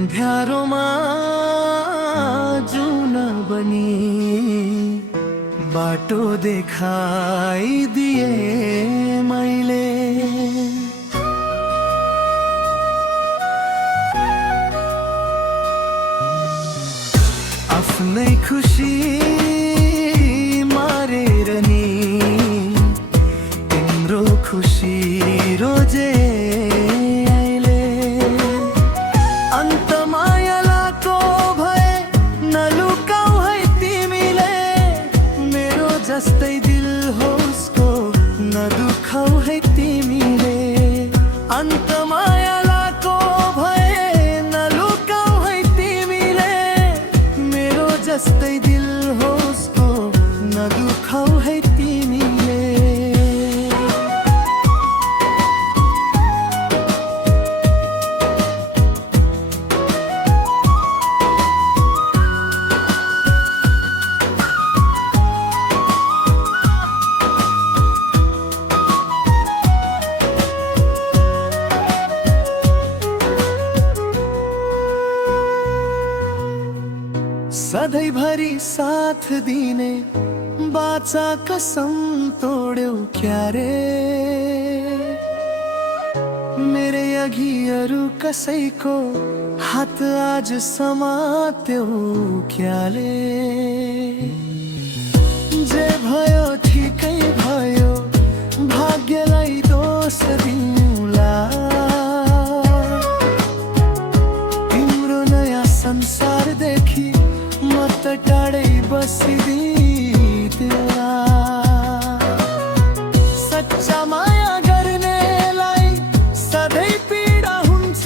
अन्ध्यारोमा जुन बनी बाटो देखाइदिए मैले। आफ्नै खुसी मारेर नि तिम्रो खुसी रोजे अहिले। अन्त मायालाको भए नलुकाऊ है तिमीले, मेरो जस्तै दिल होसको नदुखाऊ है तिमीले। अन्त मायालाको भए नलुकाऊ है तिमीले, मेरो जस्तै दिल होसको नदुखाऊ है तिमीले। सधैँभरि साथ दिने बाचा कसम तोड्यौ क्यारे। मेरे अघि अरू कसैको हात आज समात्यौ क्याले। जे भयो ठिकै भयो, भाग्यलाई दोष दिउँला। तिम्रो नयाँ संसारदेखि म त टाढै बसिदिएला। सच्चा माया गर्नेलाई सधैँ पीडा हुन्छ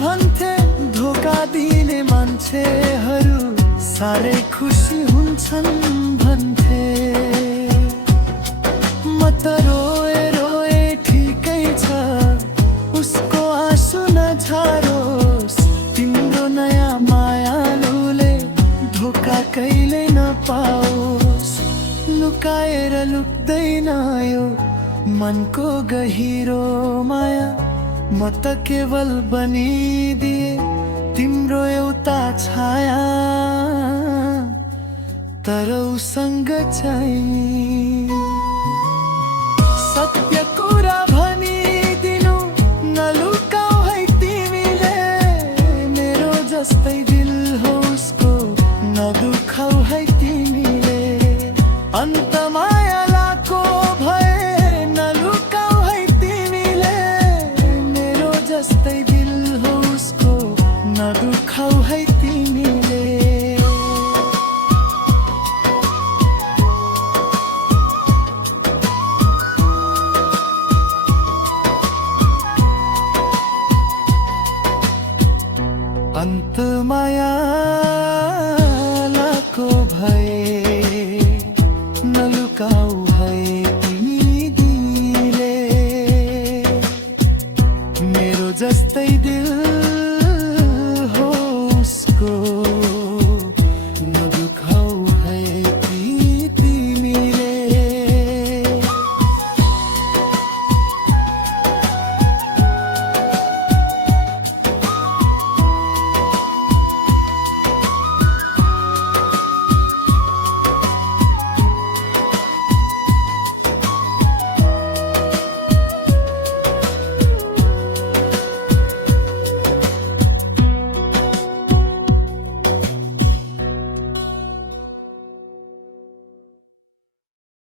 भन्थे, धोका दिने मान्छेहरू साह्रै खुसी हुन्छन् भन्थे। म त रोए रोए ठिकै छ, उसको आँसु नझारोस्। तिम्रो नयाँ मायालुले धोका कहिल्यै नपाओस्। लुकाएर लुक्दैन यो मनको गहिरो माया, म त केवल बनिदिए तिम्रो एउटा छाया। तर उसँग चाहिँ सत्य कुरा भनिदिनु नलुकाऊ है तिमीले, मेरो जस्तै दिल होसको नदुखाऊ है तिमीले। अन्त मायालाको भए नलुकाऊ है तिमीले, मेरो जस्तै दिल होसको नदुखाऊ है तिमीले। अन्त मायालाको भए